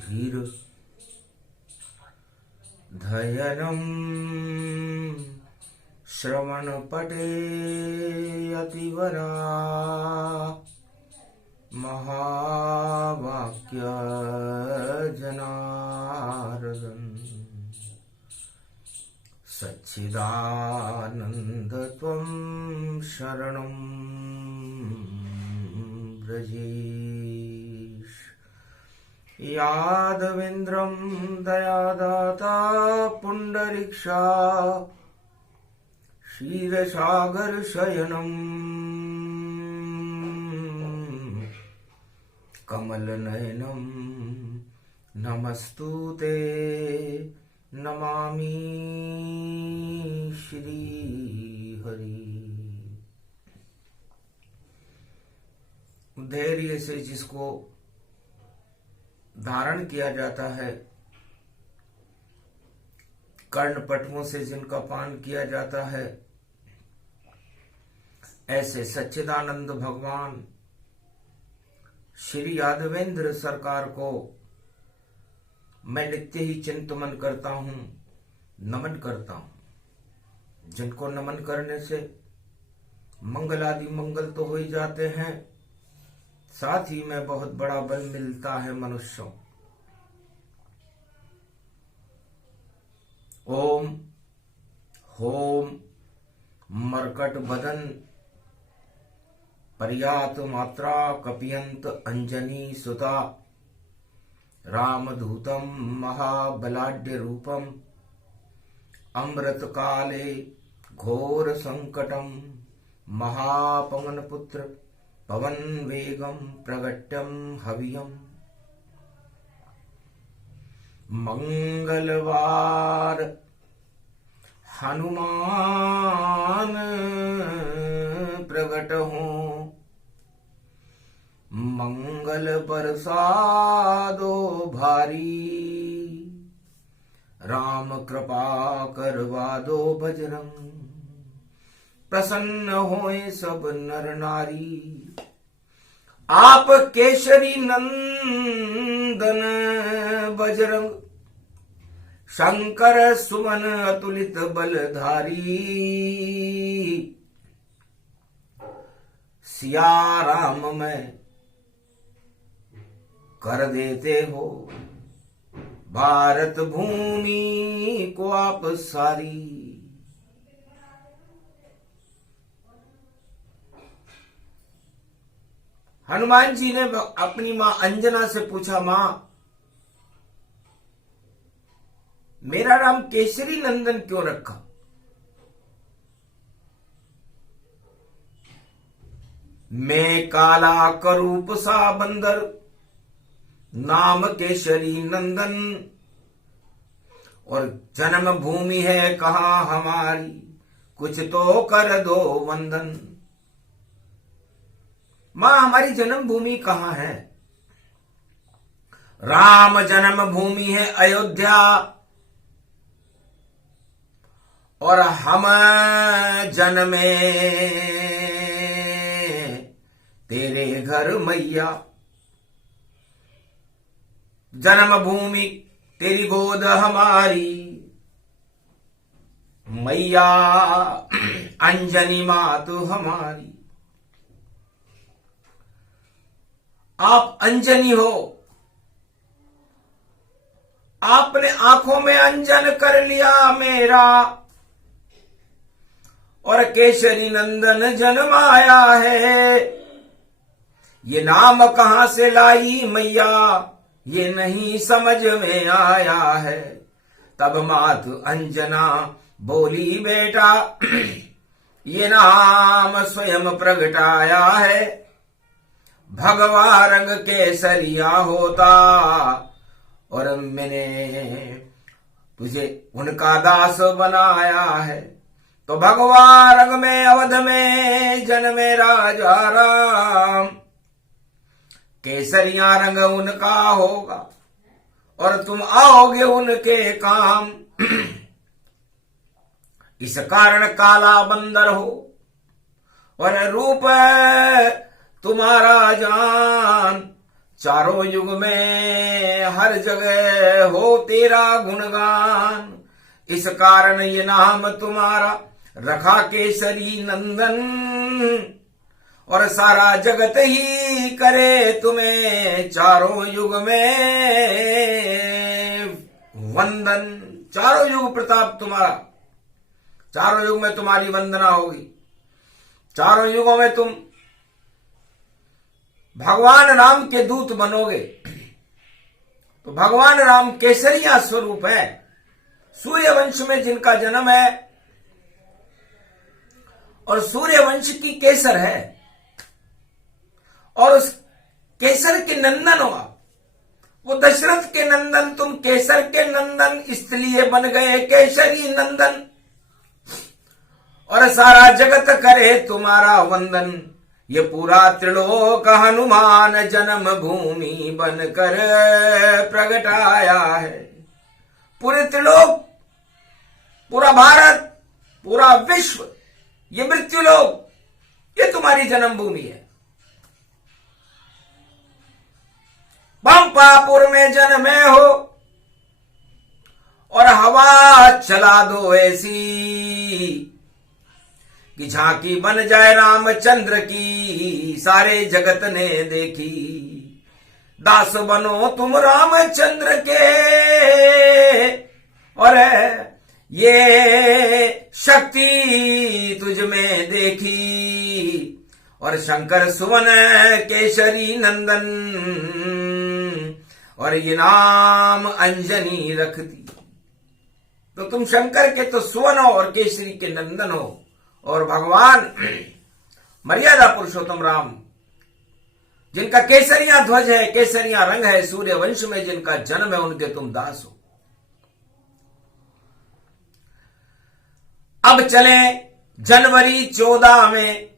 धीर धयनम् श्रवणपटे अतिवरा महावाक्य जनार्दन सच्चिदानंद त्वं शरणं व्रजेश। यादवेन्द्रं दयादाता पुंडरीक्षा क्षीरसागर शयनम् कमलनयनं नमस्तुते नमामि श्री हरि। धैर्य से जिसको धारण किया जाता है, कर्णपटुओं से जिनका पान किया जाता है, ऐसे सच्चिदानंद भगवान श्री यादवेंद्र सरकार को मैं नित्य ही चिंतन करता हूं, नमन करता हूं। जिनको नमन करने से मंगल आदि मंगल तो हो ही जाते हैं, साथ ही में बहुत बड़ा बल मिलता है मनुष्यों। ओम होम मरकट बदन पर्यात मात्रा कपियंत अंजनी सुता रामदूतम महाबलाढ्य रूपम अमृत काले घोर संकटम महापवन पुत्र पवन वेगम प्रगट्यम हवियम। मंगलवार हनुमान प्रगट हो, मंगल बरसादो भारी, राम कृपा करवा दो बजरंग, प्रसन्न होए सब नर नारी। आप केसरी नंदन बजरंग, शंकर सुमन अतुलित बलधारी। सिया राम में कर देते हो भारत भूमि को आप सारी। हनुमान जी ने अपनी मां अंजना से पूछा, मां मेरा नाम केसरी नंदन क्यों रखा? मैं काला करूप सा बंदर, नाम केसरी नंदन, और जन्म भूमि है कहाँ हमारी, कुछ तो कर दो वंदन। मां हमारी जन्म भूमि कहाँ है? राम जन्म भूमि है अयोध्या, और हम जन्मे तेरे घर मैया। जन्म भूमि तेरी गोद हमारी, मैया अंजनी मातु हमारी। आप अंजनी हो, आपने आंखों में अंजन कर लिया मेरा, और केसरी नंदन जन्माया है। ये नाम कहां से लाई मैया, ये नहीं समझ में आया है। तब मातु अंजना बोली, बेटा ये नाम स्वयं प्रगटाया है। भगवा रंग केसरिया होता, और मैंने तुझे उनका दास बनाया है। तो भगवा रंग में अवध में जन्मे राजा राम, केसरिया रंग उनका होगा, और तुम आओगे उनके काम। इस कारण काला बंदर हो, और रूप तुम्हारा जान चारों युग में हर जगह हो तेरा गुणगान। इस कारण ये नाम तुम्हारा रखा केसरी नंदन, और सारा जगत ही करे तुम्हें चारों युग में वंदन। चारों युग प्रताप तुम्हारा, चारों युग में तुम्हारी वंदना होगी। चारों युगों में तुम भगवान राम के दूत बनोगे। तो भगवान राम केसरिया स्वरूप है। सूर्य वंश में जिनका जन्म है और सूर्य वंश की केसर है, और उस केसर के नंदन हो आप। वो दशरथ के नंदन, तुम केसर के नंदन इसलिए बन गए केसरी नंदन, और सारा जगत करे तुम्हारा वंदन। ये पूरा त्रिलोक हनुमान जन्म भूमि बनकर प्रगटाया है। पूरे त्रिलोक, पूरा भारत, पूरा विश्व, ये मृत्युलोक, ये तुम्हारी जन्मभूमि है। पंपापुर में जन्मे हो और हवा चला दो ऐसी कि झांकी बन जाए रामचंद्र की, सारे जगत ने देखी। दास बनो तुम रामचंद्र के, और ये शक्ति तुझ में देखी। और शंकर सुवन केसरी नंदन, और ये नाम अंजनी रख दी। तो तुम शंकर के तो सुवन हो और केसरी के नंदन हो, और भगवान मर्यादा पुरुषोत्तम राम जिनका केसरिया ध्वज है, केसरिया रंग है, सूर्य वंश में जिनका जन्म है, उनके तुम दास हो। अब चले जनवरी 14 में।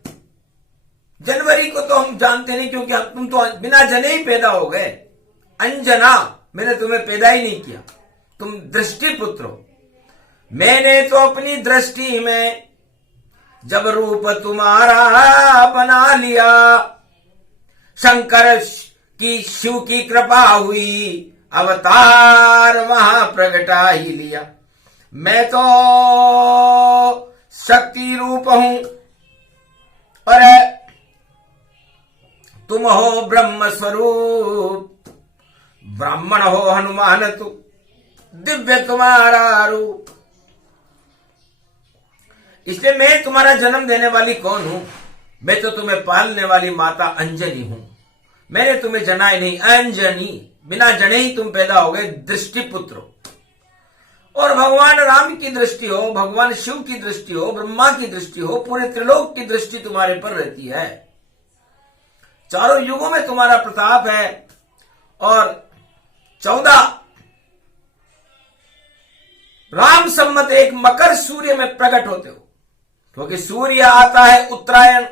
जनवरी को तो हम जानते नहीं, क्योंकि तुम तो बिना जने ही पैदा हो गए। अंजना, मैंने तुम्हें पैदा ही नहीं किया, तुम दृष्टि पुत्र हो। मैंने तो अपनी दृष्टि में जब रूप तुम्हारा बना लिया, शंकर की शिव की कृपा हुई, अवतार वहां प्रगटा ही लिया। मैं तो शक्ति रूप हूं और तुम हो ब्रह्म स्वरूप। ब्राह्मण हो हनुमान तू, दिव्य तुम्हारा रूप। इसलिए मैं तुम्हारा जन्म देने वाली कौन हूं? मैं तो तुम्हें पालने वाली माता अंजनी हूं। मैंने तुम्हें जना ही नहीं, अंजनी, बिना जने ही तुम पैदा हो गए, दृष्टि पुत्र हो। और भगवान राम की दृष्टि हो, भगवान शिव की दृष्टि हो, ब्रह्मा की दृष्टि हो, पूरे त्रिलोक की दृष्टि तुम्हारे पर रहती है। चारों युगों में तुम्हारा प्रताप है। और 14 राम संवत 1 मकर सूर्य में प्रकट होते हो, क्योंकि सूर्य आता है उत्तरायण,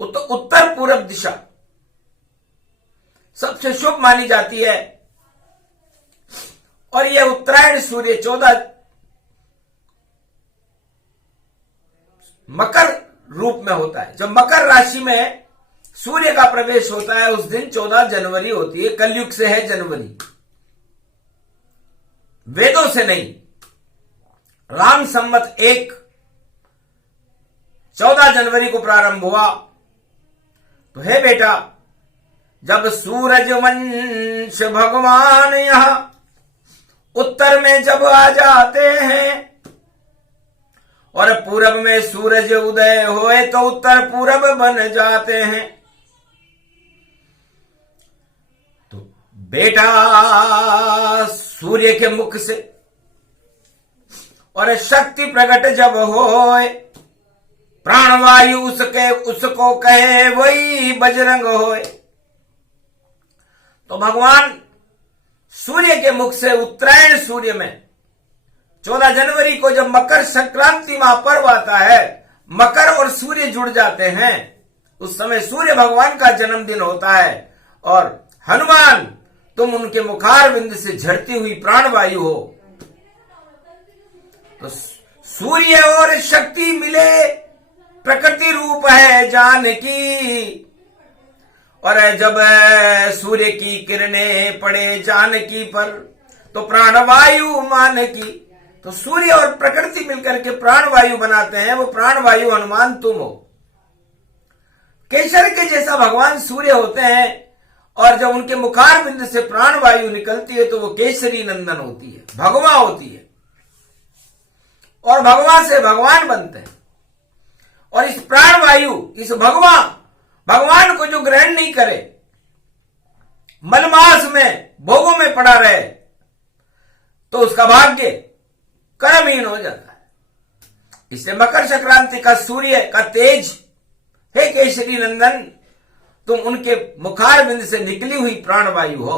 उत्तर पूर्व दिशा सबसे शुभ मानी जाती है। और यह उत्तरायण सूर्य 14 मकर रूप में होता है। जब मकर राशि में सूर्य का प्रवेश होता है, उस दिन 14 जनवरी होती है। कलयुग से है जनवरी, वेदों से नहीं। राम संवत 1 14 जनवरी को प्रारंभ हुआ। तो हे बेटा, जब सूरज वंश भगवान यहां उत्तर में जब आ जाते हैं, और पूरब में सूरज उदय होए तो उत्तर पूरब बन जाते हैं। तो बेटा, सूर्य के मुख से और शक्ति प्रकट जब होए, प्राणवायु उसको कहे वही बजरंग होए। तो भगवान सूर्य के मुख से उत्तरायण सूर्य में 14 जनवरी को जब मकर संक्रांति महापर्व आता है, मकर और सूर्य जुड़ जाते हैं, उस समय सूर्य भगवान का जन्मदिन होता है। और हनुमान, तुम उनके मुखारविंद से झरती हुई प्राणवायु हो। तो सूर्य और शक्ति मिले, प्रकृति रूप है जानकी, और जब सूर्य की किरणें पड़े जानकी पर तो प्राणवायु मान की। तो सूर्य और प्रकृति मिलकर के प्राणवायु बनाते हैं, वो प्राणवायु हनुमान तुम हो। केसर के जैसा भगवान सूर्य होते हैं, और जब उनके मुखार बिंद से प्राणवायु निकलती है तो वो केसरी नंदन होती है, भगवा होती है, और भगवा से भगवान बनते हैं। और इस प्राणवायु, इस भगवान को जो ग्रहण नहीं करे, मलमास में भोगों में पड़ा रहे, तो उसका भाग्य कर्महीन हो जाता है। इसलिए मकर संक्रांति का सूर्य का तेज, हे केसरी नंदन, तुम उनके मुखार बिंद से निकली हुई प्राणवायु हो।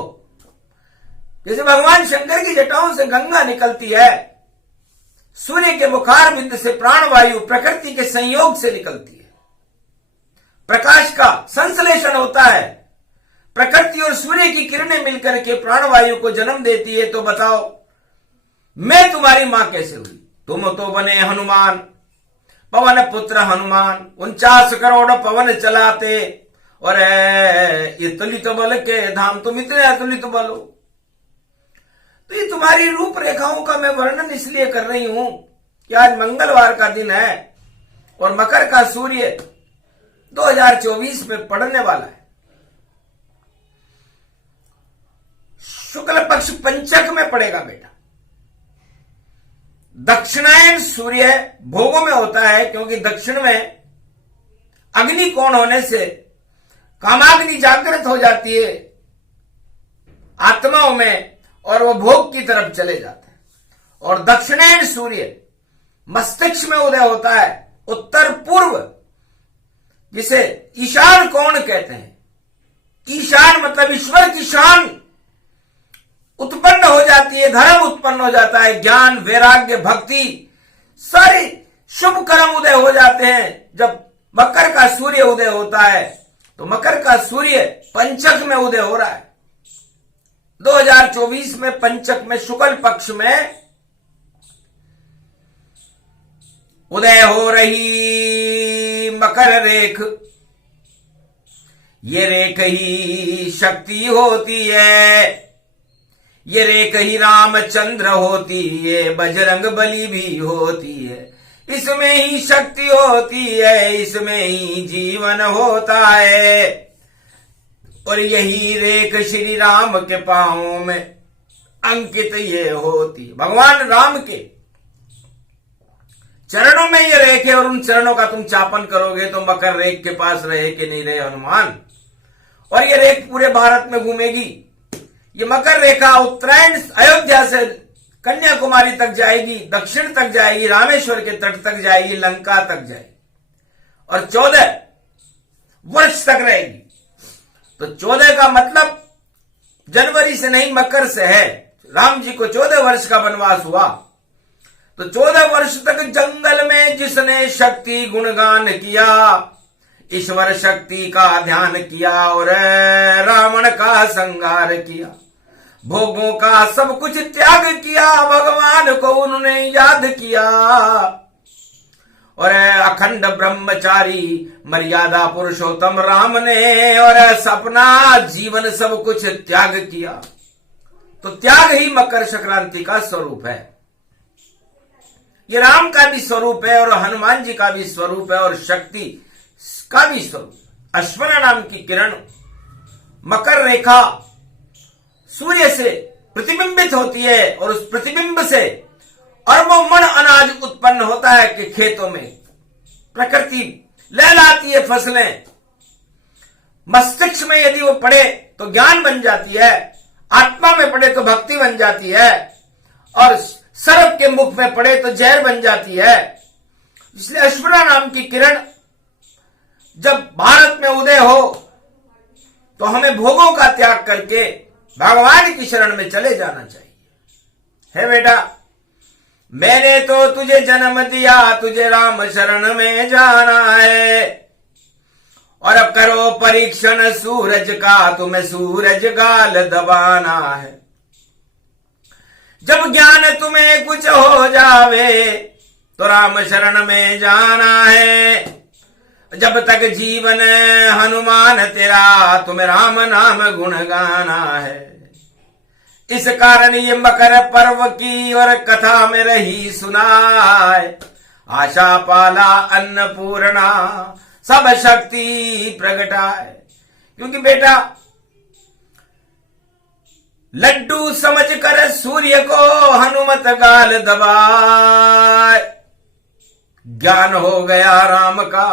जैसे भगवान शंकर की जटाओं से गंगा निकलती है, सूर्य के मुखार बिंद से प्राणवायु प्रकृति के संयोग से निकलती है। प्रकाश का संश्लेषण होता है, प्रकृति और सूर्य की किरणें मिलकर के प्राणवायु को जन्म देती है। तो बताओ, मैं तुम्हारी मां कैसे हुई? तुम तो बने हनुमान, पवन पुत्र हनुमान, 49 करोड़ पवन चलाते, और ये तुलित बल के धाम, तुम इतने अतुलित बल हो। तो ये तुम्हारी रूपरेखाओं का मैं वर्णन इसलिए कर रही हूं कि आज मंगलवार का दिन है और मकर का सूर्य 2024 में पड़ने वाला है। शुक्ल पक्ष पंचक में पड़ेगा बेटा। दक्षिणायन सूर्य भोगों में होता है, क्योंकि दक्षिण में अग्नि कोण होने से कामाग्नि जागृत हो जाती है आत्माओं में, और वो भोग की तरफ चले जाते हैं। और दक्षिणायन सूर्य मस्तिष्क में उदय होता है, उत्तर पूर्व, जिसे ईशान कोण कहते हैं। ईशान मतलब ईश्वर की शान उत्पन्न हो जाती है, धर्म उत्पन्न हो जाता है, ज्ञान, वैराग्य, भक्ति, सारे शुभ कर्म उदय हो जाते हैं जब मकर का सूर्य उदय होता है। तो मकर का सूर्य पंचक में उदय हो रहा है 2024 में, पंचक में शुक्ल पक्ष में उदय हो रही मकर रेख, ये रेख ही शक्ति होती है, ये रेख ही रामचंद्र होती है, बजरंग बली भी होती है, इसमें ही शक्ति होती है, इसमें ही जीवन होता है। और यही रेख श्री राम के पांवों में अंकित ये होती, भगवान राम के चरणों में ये रेख है, और उन चरणों का तुम चापन करोगे तो मकर रेख के पास रहे कि नहीं रहे हनुमान। और ये रेख पूरे भारत में घूमेगी। ये मकर रेखा उत्तरायण अयोध्या से कन्याकुमारी तक जाएगी, दक्षिण तक जाएगी, रामेश्वर के तट तक जाएगी, लंका तक जाएगी, और 14 वर्ष तक रहेगी। तो 14 का मतलब जनवरी से नहीं, मकर से है। राम जी को 14 वर्ष का वनवास हुआ, तो 14 वर्ष तक जंगल में जिसने शक्ति गुणगान किया, ईश्वर शक्ति का ध्यान किया, और रावण का संहार किया, भोगों का सब कुछ त्याग किया, भगवान को उन्होंने याद किया, और अखंड ब्रह्मचारी मर्यादा पुरुषोत्तम राम ने, और सपना जीवन सब कुछ त्याग किया। तो त्याग ही मकर संक्रांति का स्वरूप है। ये राम का भी स्वरूप है, और हनुमान जी का भी स्वरूप है, और शक्ति का भी स्वरूप। अश्वना नाम की किरण मकर रेखा सूर्य से प्रतिबिंबित होती है, और उस प्रतिबिंब से अरबों मन अनाज उत्पन्न होता है कि खेतों में प्रकृति लहलाती है फसलें। मस्तिष्क में यदि वो पड़े तो ज्ञान बन जाती है, आत्मा में पड़े तो भक्ति बन जाती है, और सर्प के मुख में पड़े तो जहर बन जाती है। इसलिए अश्वना नाम की किरण जब भारत में उदय हो तो हमें भोगों का त्याग करके भगवान की शरण में चले जाना चाहिए। है बेटा, मैंने तो तुझे जन्म दिया, तुझे राम शरण में जाना है, और अब करो परीक्षण सूरज का, तुम्हें सूरज गाल दबाना है। जब ज्ञान तुम्हें कुछ हो जावे तो राम शरण में जाना है, जब तक जीवन हनुमान तेरा, तुम्हें राम नाम गुण गाना है। इस कारण ये मकर पर्व की और कथा में रही सुनाए, आशा पाला अन्नपूर्णा सब शक्ति प्रगटाए। क्योंकि बेटा लड्डू समझकर सूर्य को हनुमत गाल दबाए, ज्ञान हो गया राम का,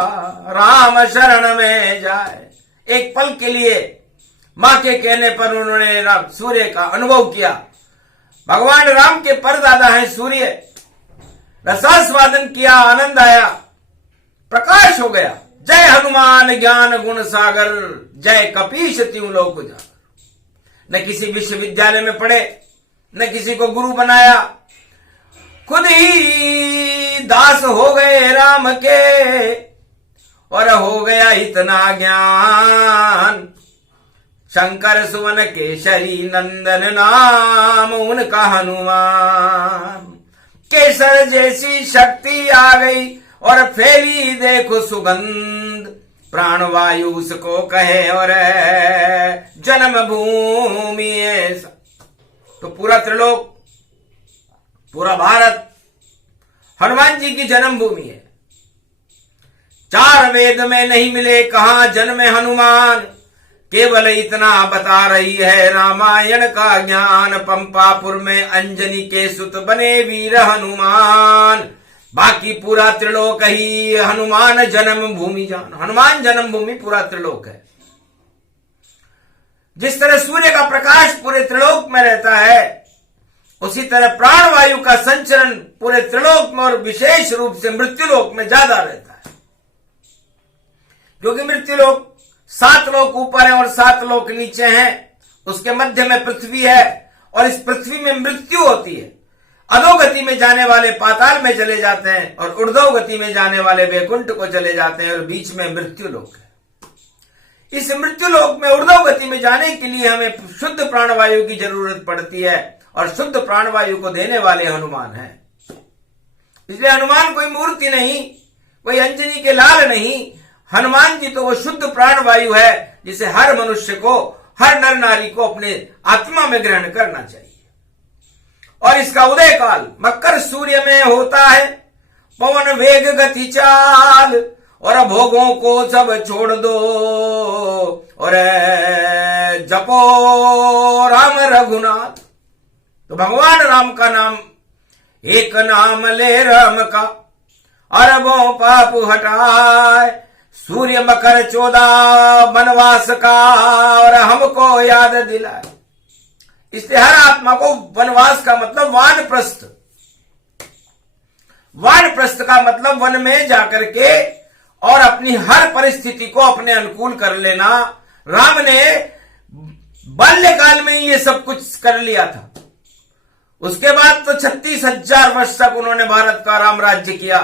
राम शरण में जाए। एक पल के लिए मां के कहने पर उन्होंने सूर्य का अनुभव किया। भगवान राम के परदादा हैं सूर्य। रसास्वादन किया, आनंद आया, प्रकाश हो गया। जय हनुमान ज्ञान गुण सागर, जय कपीश त्यों लोक उजागर। न किसी विश्वविद्यालय में पढ़े, न किसी को गुरु बनाया, खुद ही दास हो गए राम के, और हो गया इतना ज्ञान। शंकर सुवन केशरी नंदन नाम उनका हनुमान। केसर जैसी शक्ति आ गई और फैली देखो सुगंध, प्राणवायु उसको कहे और जन्म भूमि ऐसा। तो पूरा त्रिलोक, पूरा भारत हनुमान जी की जन्म भूमि है। चार वेद में नहीं मिले कहां जन्मे हनुमान, केवल इतना बता रही है रामायण का ज्ञान। पंपापुर में अंजनी के सुत बने वीर हनुमान, बाकी पूरा त्रिलोक ही हनुमान जन्म भूमि जान। हनुमान जन्म भूमि पूरा त्रिलोक है। जिस तरह सूर्य का प्रकाश पूरे त्रिलोक में रहता है, उसी तरह प्राणवायु का संचरण पूरे त्रिलोक में और विशेष रूप से मृत्युलोक में ज्यादा रहता है। क्योंकि मृत्युलोक 7 लोक ऊपर है और 7 लोक नीचे हैं। उसके मध्य में पृथ्वी है और इस पृथ्वी में मृत्यु होती है। अधोगति में जाने वाले पाताल में चले जाते हैं और ऊर्ध्वगति में जाने वाले वैकुंठ को चले जाते हैं, और बीच में मृत्यु लोक है। इस मृत्यु लोक में ऊर्ध्वगति में जाने के लिए हमें शुद्ध प्राणवायु की जरूरत पड़ती है, और शुद्ध प्राणवायु को देने वाले हनुमान हैं। इसलिए हनुमान कोई मूर्ति नहीं, कोई अंजनी के लाल नहीं। हनुमान जी तो वो शुद्ध प्राणवायु है जिसे हर मनुष्य को, हर नर नारी को अपने आत्मा में ग्रहण करना चाहिए। और इसका उदय काल मकर सूर्य में होता है। पवन वेग गति चाल, और भोगों को सब छोड़ दो, और जपो राम रघुनाथ। तो भगवान राम का नाम, एक नाम ले राम का, अरबों पाप हटाए। सूर्य मकर 14 वनवास का और हमको याद दिलाए। इसलिए हर आत्मा को वनवास का मतलब वानप्रस्थ। वानप्रस्थ का मतलब वन में जाकर के और अपनी हर परिस्थिति को अपने अनुकूल कर लेना। राम ने बाल्यकाल में ही ये सब कुछ कर लिया था। उसके बाद तो 36,000 वर्ष तक उन्होंने भारत का राम राज्य किया।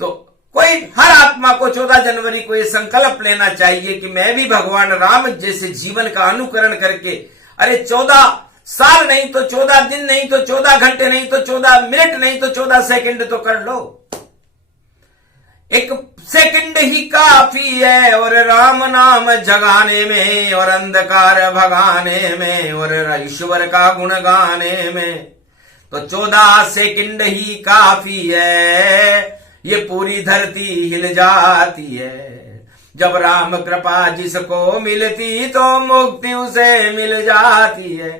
तो कोई हर आत्मा को 14 जनवरी को ये संकल्प लेना चाहिए कि मैं भी भगवान राम जैसे जीवन का अनुकरण करके, अरे 14 साल नहीं तो 14 दिन नहीं तो 14 घंटे नहीं तो 14 मिनट नहीं तो 14 सेकंड तो कर लो। एक सेकंड ही काफी है और राम नाम जगाने में, और अंधकार भगाने में, और ईश्वर का गुण गाने में। तो 14 सेकंड ही काफी है, ये पूरी धरती हिल जाती है। जब राम कृपा जिसको मिलती तो मुक्ति उसे मिल जाती है।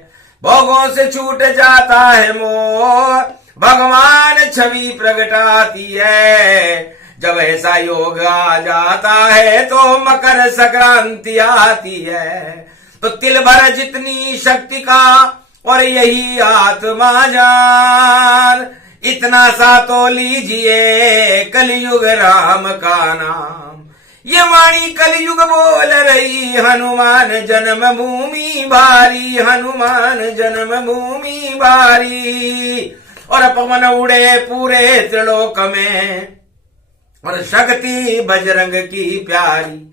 भोगों से छूट जाता है मोह, भगवान छवि प्रगटाती है। जब ऐसा योग आ जाता है तो मकर संक्रांति आती है। तो तिल भर जितनी शक्ति का और यही आत्मा जान, इतना सा तो लीजिए कलयुग राम का नाम। ये वाणी कलयुग बोल रही, हनुमान जन्म भूमि भारी, हनुमान जन्म भूमि भारी। और पवन उड़े पूरे त्रिलोक में, और शक्ति बजरंग की प्यारी।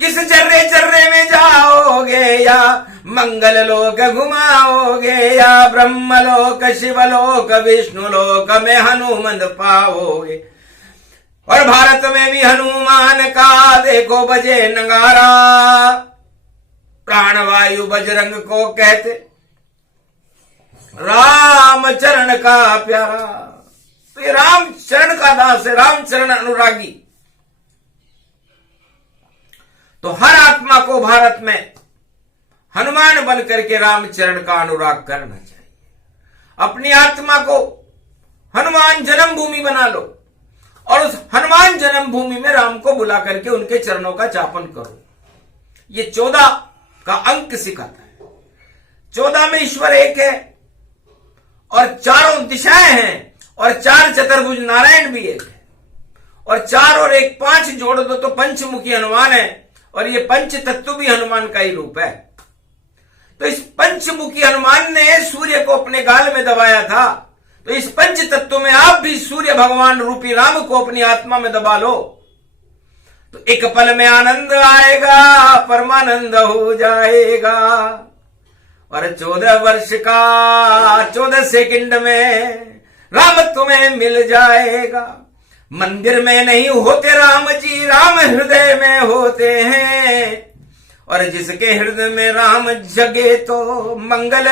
जिस चर्रे चर्रे में जाओगे या मंगल लोक घुमाओगे, या ब्रह्म लोक शिवलोक विष्णु लोक में हनुमंत पाओगे। और भारत में भी हनुमान का देखो बजे नगारा, प्राणवायु बजरंग को कहते, राम चरण का प्यारा। तो ये राम चरण का दास है, राम चरण अनुरागी। तो हर आत्मा को भारत में हनुमान बन करके रामचरण का अनुराग करना चाहिए। अपनी आत्मा को हनुमान जन्मभूमि बना लो और उस हनुमान जन्मभूमि में राम को बुला करके उनके चरणों का चापन करो। ये 14 का अंक सिखाता है। 14 में ईश्वर एक है और चारों दिशाएं हैं और 4 चतुर्भुज नारायण भी एक है और 4 और 1 5 जोड़ दो तो पंचमुखी हनुमान है और ये पंच तत्व भी हनुमान का ही रूप है। तो इस पंचमुखी हनुमान ने सूर्य को अपने गाल में दबाया था, तो इस पंच तत्व में आप भी सूर्य भगवान रूपी राम को अपनी आत्मा में दबा लो तो एक पल में आनंद आएगा, परमानंद हो जाएगा। और 14 वर्ष का 14 सेकंड में राम तुम्हें मिल जाएगा। मंदिर में नहीं होते राम जी, राम हृदय में होते हैं और जिसके हृदय में राम जगे तो मंगल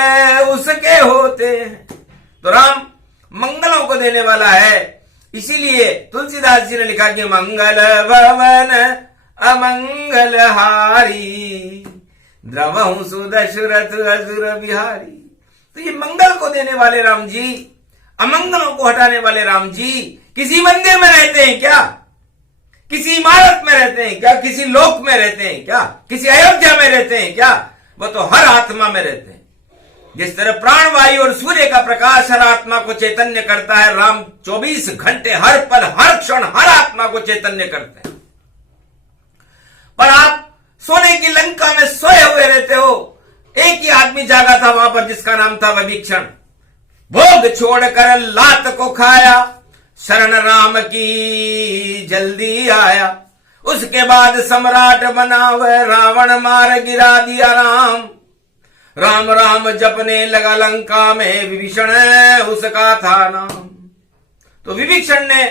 उसके होते हैं। तो राम मंगलों को देने वाला है, इसीलिए तुलसीदास जी ने लिखा कि मंगल भवन अमंगल हारी, द्रवहु सुदशरथ असुर बिहारी। तो ये मंगल को देने वाले राम जी, अमंगलों को हटाने वाले राम जी किसी मंदिर में रहते हैं क्या? किसी इमारत में रहते हैं क्या? किसी लोक में रहते हैं क्या? किसी अयोध्या में रहते हैं क्या? वो तो हर आत्मा में रहते हैं। जिस तरह प्राणवायु और सूर्य का प्रकाश हर आत्मा को चैतन्य करता है, राम 24 घंटे हर पल हर क्षण हर आत्मा को चैतन्य करते हैं। पर आप सोने की लंका में सोए हुए रहते हो। एक ही आदमी जागा था वहां पर जिसका नाम था विभीषण। भोग छोड़कर लात को खाया, शरण राम की जल्दी आया। उसके बाद सम्राट बना वह रावण मार गिरा दिया राम। राम राम जपने लगा लंका में, विभीषण उसका था नाम। तो विभीषण ने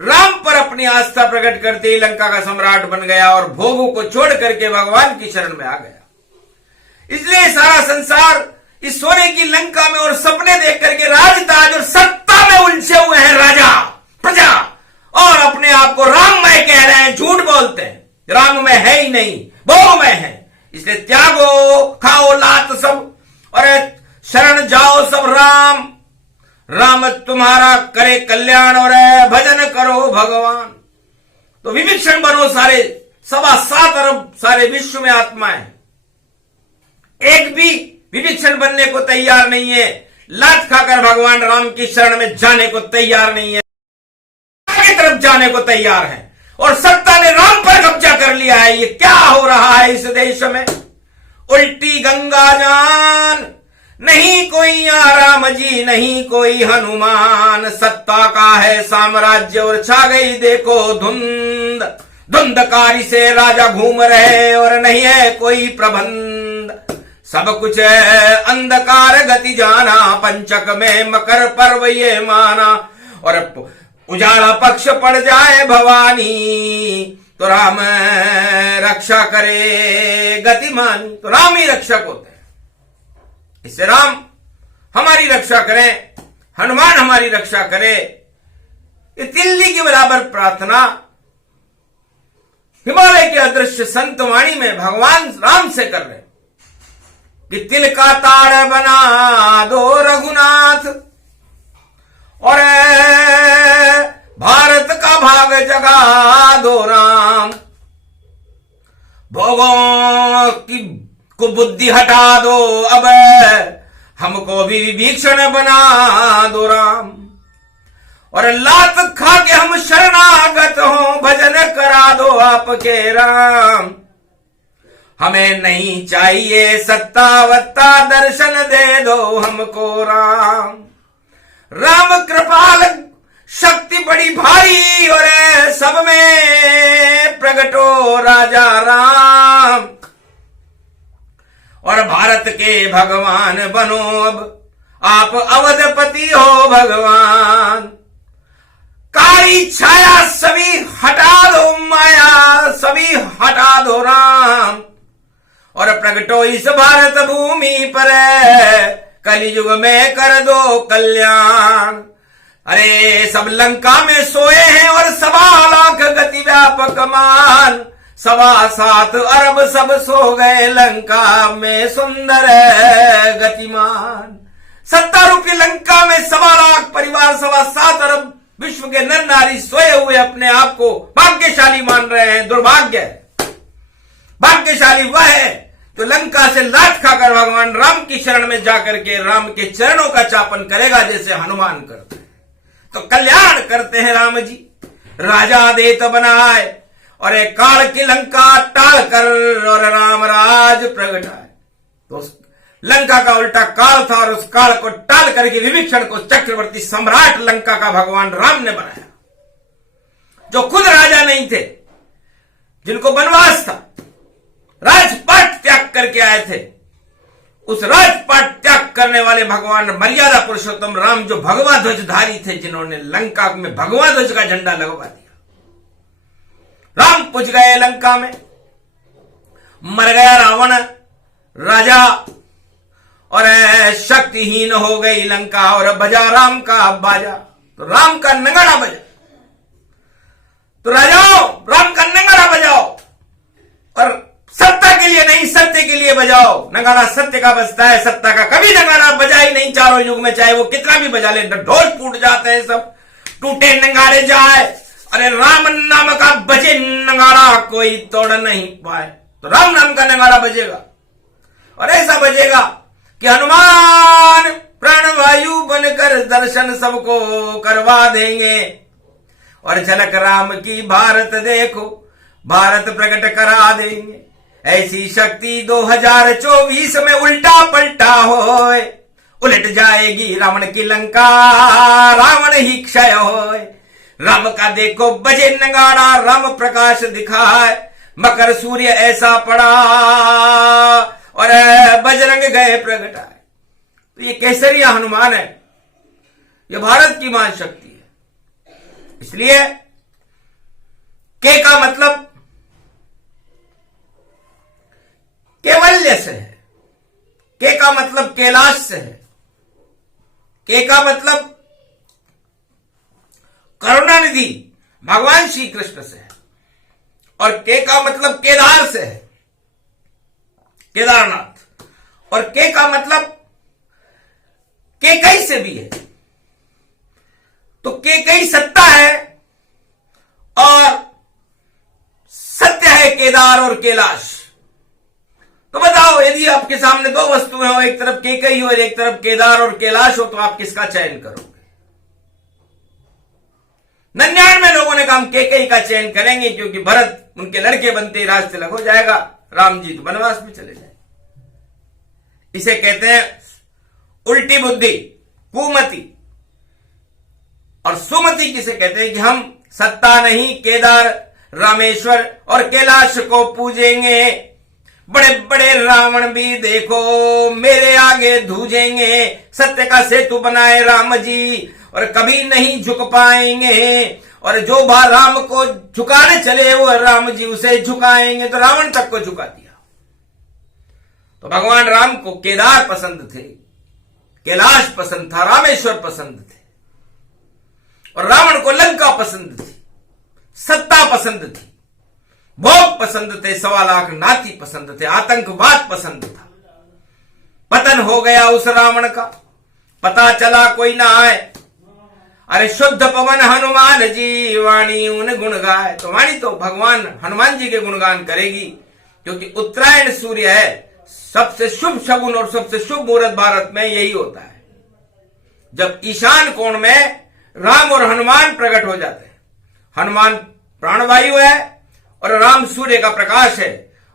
राम पर अपनी आस्था प्रकट करते ही लंका का सम्राट बन गया और भोगों को छोड़ करके भगवान की शरण में आ गया। इसलिए सारा संसार इस सोने की लंका में और सपने देख करके राजताज और सत्ता में उलझे हुए हैं राजा प्रजा, और अपने आप को राममय कह रहे हैं, झूठ बोलते हैं। राम में है ही नहीं, भोग में है। इसलिए त्यागो खाओ लात सब और शरण जाओ सब राम। राम तुम्हारा करे कल्याण और भजन करो भगवान। तो विभीषण बनो सारे 7.25 अरब सारे विश्व में आत्माएं, एक भी विभीषण बनने को तैयार नहीं है। लात खाकर भगवान राम की शरण में जाने को तैयार नहीं है, आगे तरफ जाने को तैयार है। और सत्ता ने राम पर कब्जा कर लिया है। ये क्या हो रहा है इस देश में? उल्टी गंगा जान, नहीं कोई राम जी नहीं कोई हनुमान। सत्ता का है साम्राज्य और छा गई देखो धुंध, धुंधकारी से राजा घूम रहे और नहीं है कोई प्रबंध। सब कुछ अंधकार गति जाना, पंचक में मकर पर्व ये माना। और उजाला पक्ष पड़ जाए भवानी, तो राम रक्षा करे गतिमानी। तो राम ही रक्षक होते हैं। इससे राम हमारी रक्षा करें, हनुमान हमारी रक्षा करे। ये तिल्ली के बराबर प्रार्थना हिमालय के अदृश्य संतवाणी में भगवान राम से कर रहे कि तिल का ताड़ बना दो रघुनाथ और भारत का भाग जगा दो राम। भोगों की को बुद्धि हटा दो, अब हमको भी विभीषण बना दो राम। और लात खा के हम शरणागत हो, भजन करा दो आपके राम। हमें नहीं चाहिए सत्ता वत्ता, दर्शन दे दो हमको राम। राम कृपाल शक्ति बड़ी भारी और सब में प्रगटो राजा राम। और भारत के भगवान बनो अब आप, अवधपति हो भगवान। काली छाया सभी हटा दो माया, सभी हटा दो राम, और प्रगटो इस भारत भूमि पर कलियुग में कर दो कल्याण। अरे सब लंका में सोए हैं और 1.25 लाख गति व्यापक मान, 7.25 अरब सब सो गए लंका में सुंदर गतिमान। 70 रूपी लंका में 1.25 लाख परिवार, 7.25 अरब विश्व के नर नारी सोए हुए अपने आप को भाग्यशाली मान रहे हैं। दुर्भाग्य है, भाग्यशाली वह है जो लंका से लात खाकर भगवान राम की शरण में जाकर के राम के चरणों का चापन करेगा जैसे हनुमान करते हैं। तो कल्याण करते हैं राम जी। राजा देत बनाए और एक काल की लंका टाल कर और राम राज प्रगटाए। तो उस लंका का उल्टा काल था और उस काल को टाल करके विभीषण को चक्रवर्ती सम्राट लंका का भगवान राम ने बनाया, जो खुद राजा नहीं थे, जिनको वनवास था, राजपाट त्याग करके आए थे। उस राजपाट त्याग करने वाले भगवान मर्यादा पुरुषोत्तम राम जो भगवा ध्वजधारी थे, जिन्होंने लंका में भगवा ध्वज का झंडा लगवा दिया। राम पूज गए लंका में, मर गया रावण राजा और शक्तिहीन हो गई लंका, और बजा राम का बाजा। तो राम का नगाड़ा बजा, तो राजाओं राम का नगाड़ा बजाओ, और सत्ता के लिए नहीं सत्य के लिए बजाओ। नगाड़ा सत्य का बजता है, सत्ता का कभी नगाड़ा बजा ही नहीं चारों युग में, चाहे वो कितना भी बजा ले। ढोल टूट जाते हैं, सब टूटे नगाड़े जाए। अरे राम नाम का बजे नगाड़ा कोई तोड़ नहीं पाए। तो राम नाम का नगाड़ा बजेगा, और ऐसा बजेगा कि हनुमान प्राणवायु बनकर दर्शन सबको करवा देंगे। और झलक राम की भारत देखो, भारत प्रकट करा देंगे। ऐसी शक्ति 2024 में उल्टा पलटा होए, उलट जाएगी रावण की लंका, रावण ही क्षय होए। राम का देखो बजे नगाड़ा, राम प्रकाश दिखाए, मकर सूर्य ऐसा पड़ा और बजरंग गए प्रगटाए। तो ये केसरिया हनुमान है, ये भारत की महान शक्ति है। इसलिए के का मतलब केवल्य से है, के का मतलब कैलाश से है, के का मतलब करुणानिधि भगवान श्री कृष्ण से है, और के का मतलब केदार से है, केदारनाथ। और के का मतलब केकई से भी है। तो केकई सत्ता है और सत्य है केदार और कैलाश। तो बताओ, यदि आपके सामने दो वस्तुएं हो, एक तरफ केकई और एक तरफ केदार और कैलाश हो, तो आप किसका चयन करोगे? 99 लोगों ने कहा हम केकई का चयन करेंगे, क्योंकि भरत उनके लड़के बनते राज तिलक हो जाएगा, राम जी तो वनवास में चले जाए। इसे कहते हैं उल्टी बुद्धि, कुमति। और सुमति किसे कहते हैं कि हम सत्ता नहीं, केदार रामेश्वर और कैलाश को पूजेंगे। बड़े बड़े रावण भी देखो मेरे आगे धूजेंगे, सत्य का सेतु बनाए राम जी और कभी नहीं झुक पाएंगे। और जो राम को झुकाने चले वो राम जी उसे झुकाएंगे। तो रावण तक को झुका दिया। तो भगवान राम को केदार पसंद थे, कैलाश पसंद था, रामेश्वर पसंद थे, और रावण को लंका पसंद थी, सत्ता पसंद थी, भोग पसंद थे, 1.25 लाख नाती पसंद थे, आतंकवाद पसंद था। पतन हो गया उस रावण का, पता चला कोई ना आए। अरे शुद्ध पवन हनुमान जी, वाणी उन गुण गाए। तो वाणी तो भगवान हनुमान जी के गुणगान करेगी, क्योंकि उत्तरायण सूर्य है, सबसे शुभ शगुन और सबसे शुभ मुहूर्त भारत में यही होता है, जब ईशान कोण में राम और हनुमान प्रकट हो जाते हैं। हनुमान प्राणवायु है और राम सूर्य का प्रकाश है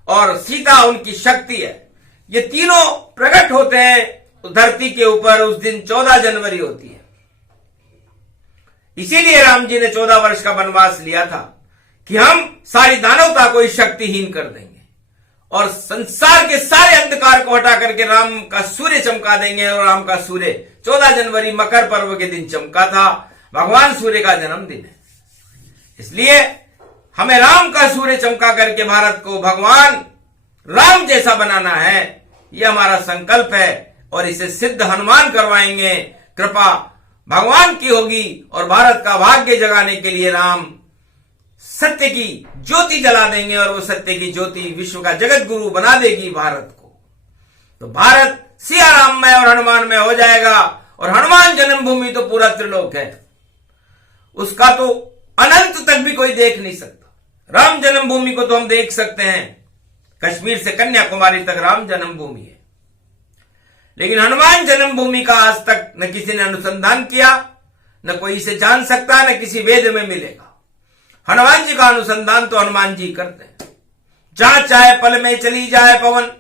और सीता उनकी शक्ति है। ये तीनों प्रकट होते हैं धरती के ऊपर। उस दिन 14 जनवरी होती है। इसीलिए राम जी ने 14 वर्ष का वनवास लिया था कि हम सारी दानवता को शक्तिहीन कर देंगे और संसार के सारे अंधकार को हटा करके राम का सूर्य चमका देंगे। और राम का सूर्य 14 जनवरी मकर पर्व के दिन चमका था। भगवान सूर्य का जन्मदिन है। इसलिए हमें राम का सूर्य चमका करके भारत को भगवान राम जैसा बनाना है, यह हमारा संकल्प है और इसे सिद्ध हनुमान करवाएंगे। कृपा भगवान की होगी और भारत का भाग्य जगाने के लिए राम सत्य की ज्योति जला देंगे और वो सत्य की ज्योति विश्व का जगत गुरु बना देगी भारत को। तो भारत सिया राम में और हनुमान में हो जाएगा। और हनुमान जन्मभूमि तो पूरा त्रिलोक है, उसका तो अनंत तक भी कोई देख नहीं सकता। राम जन्मभूमि को तो हम देख सकते हैं, कश्मीर से कन्याकुमारी तक राम जन्मभूमि है, लेकिन हनुमान जन्मभूमि का आज तक न किसी ने अनुसंधान किया, न कोई इसे जान सकता, न किसी वेद में मिलेगा। हनुमान जी का अनुसंधान तो हनुमान जी करते हैं। जहां चाहे पल में चली जाए पवन,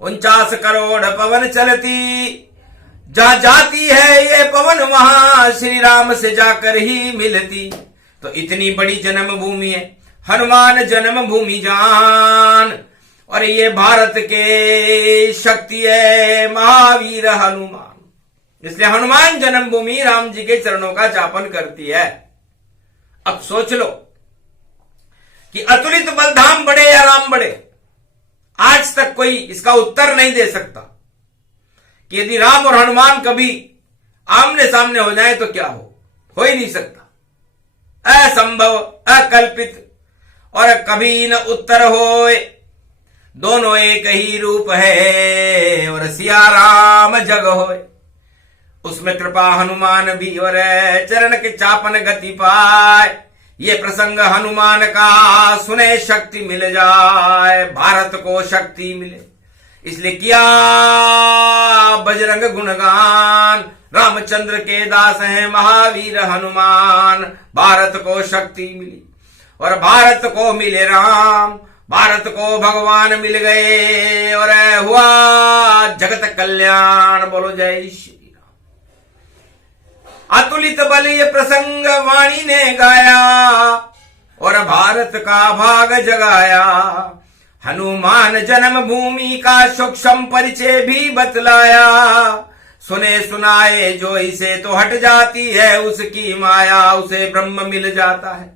49 करोड़ पवन चलती, जहां जाती है ये पवन वहां श्री राम से जाकर ही मिलती। तो इतनी बड़ी जन्मभूमि है हनुमान जन्मभूमि जान, और ये भारत के शक्ति है महावीर हनुमान। इसलिए हनुमान जन्मभूमि राम जी के चरणों का जापन करती है। अब सोच लो कि अतुलित बलधाम बढ़े या राम बढ़े, आज तक कोई इसका उत्तर नहीं दे सकता कि यदि राम और हनुमान कभी आमने सामने हो जाए तो क्या हो ही नहीं सकता। असंभव, अकल्पित और कभी न उत्तर होए, दोनों एक ही रूप है और सिया राम जग होए। उसमें कृपा हनुमान भी और चरण के चापन गति पाए। ये प्रसंग हनुमान का सुने शक्ति मिल जाए, भारत को शक्ति मिले। इसलिए किया बजरंग गुणगान, रामचंद्र के दास हैं महावीर हनुमान। भारत को शक्ति मिली और भारत को मिले राम, भारत को भगवान मिल गए और हुआ जगत कल्याण। बोलो जय श्री राम। अतुलित बल ये प्रसंग वाणी ने गाया और भारत का भाग जगाया। हनुमान जन्मभूमि का सूक्ष्म परिचय भी बतलाया। सुने सुनाए जो इसे तो हट जाती है उसकी माया, उसे ब्रह्म मिल जाता है।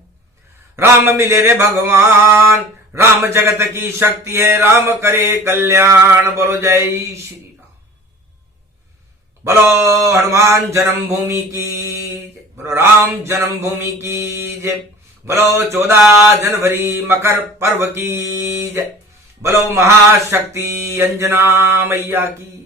राम मिले रे भगवान, राम जगत की शक्ति है, राम करे कल्याण। बोलो जय श्री राम। बोलो हनुमान जन्मभूमि की जय, बोलो राम जन्मभूमि की जय, बोलो 14 जनवरी मकर पर्व की जय, बोलो महाशक्ति अंजना मैया की।